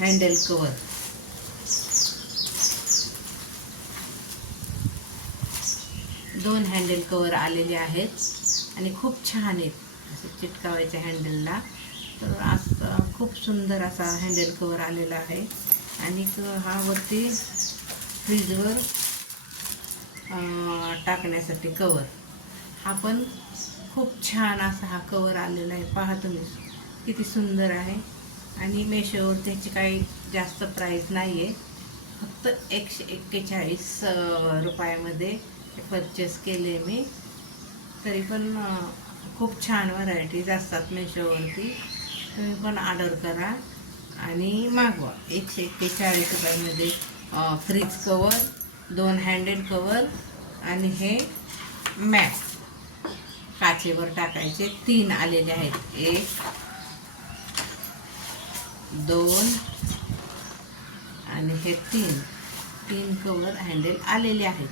Handle cover. दोन handle cover आलेले आहेत आणि खूप छान आहेत. असे चिटकावायच्या हँडलला. तर असं खूप सुंदर असा हँडल कवर आलेला आहे. आणि हा वरती फ्रीजवर टाकण्यासाठी कवर. हा पण खूप छान असा हा कवर आलेला आहे. पहा तुम्ही किती सुंदर आहे. आणि मेशोवर त्याची काही जास्त प्राईस नाही आहे फक्त एकशे एक्केचाळीस रुपयामध्ये परचेस केले मी. तरी पण खूप छान व्हरायटीज असतात मेशोवरती. तुम्ही पण ऑर्डर करा आणि मागवा. एकशे एक्केचाळीस रुपयामध्ये फ्रीज कवर दोन हँडेड कवर आणि हे मॅट काचेवर टाकायचे. तीन आलेले आहेत. एक दोन. आणि हे तीन. तीन कवर हँडल आलेले आहेत.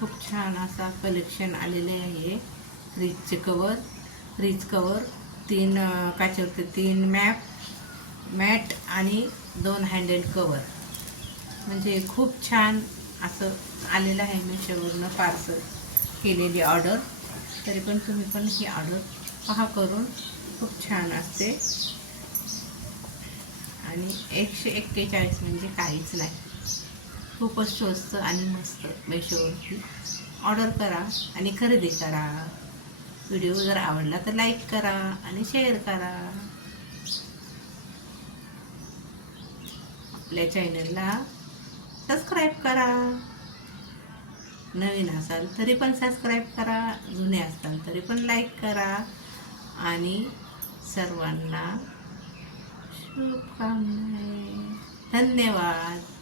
खूप छान असा कलेक्शन आलेले आहे. फ्रीजचे कवर फ्रीज कवर तीन अं, तीन मॅप मॅट आणि दोन हँडल कवर म्हणजे खूप छान असं आलेलं आहे मिशोवरनं पार्सल केलेली ऑर्डर तरी पण तुम्ही पण ही ऑर्डर पहा करून. खूप छान असते. आणि एकशे एक्केचाळीस म्हणजे काहीच नाही. खूपच स्वस्त आणि मस्त मेशोवरती ऑर्डर करा आणि खरेदी करा. व्हिडिओ जर आवडला तर लाईक करा आणि शेअर करा. आपल्या चॅनलला सबस्क्राईब करा. नवीन असाल तरी पण सबस्क्राईब करा जुने असाल तरी पण लाईक करा. आणि सर्वांना शुभकामना धन्यवाद.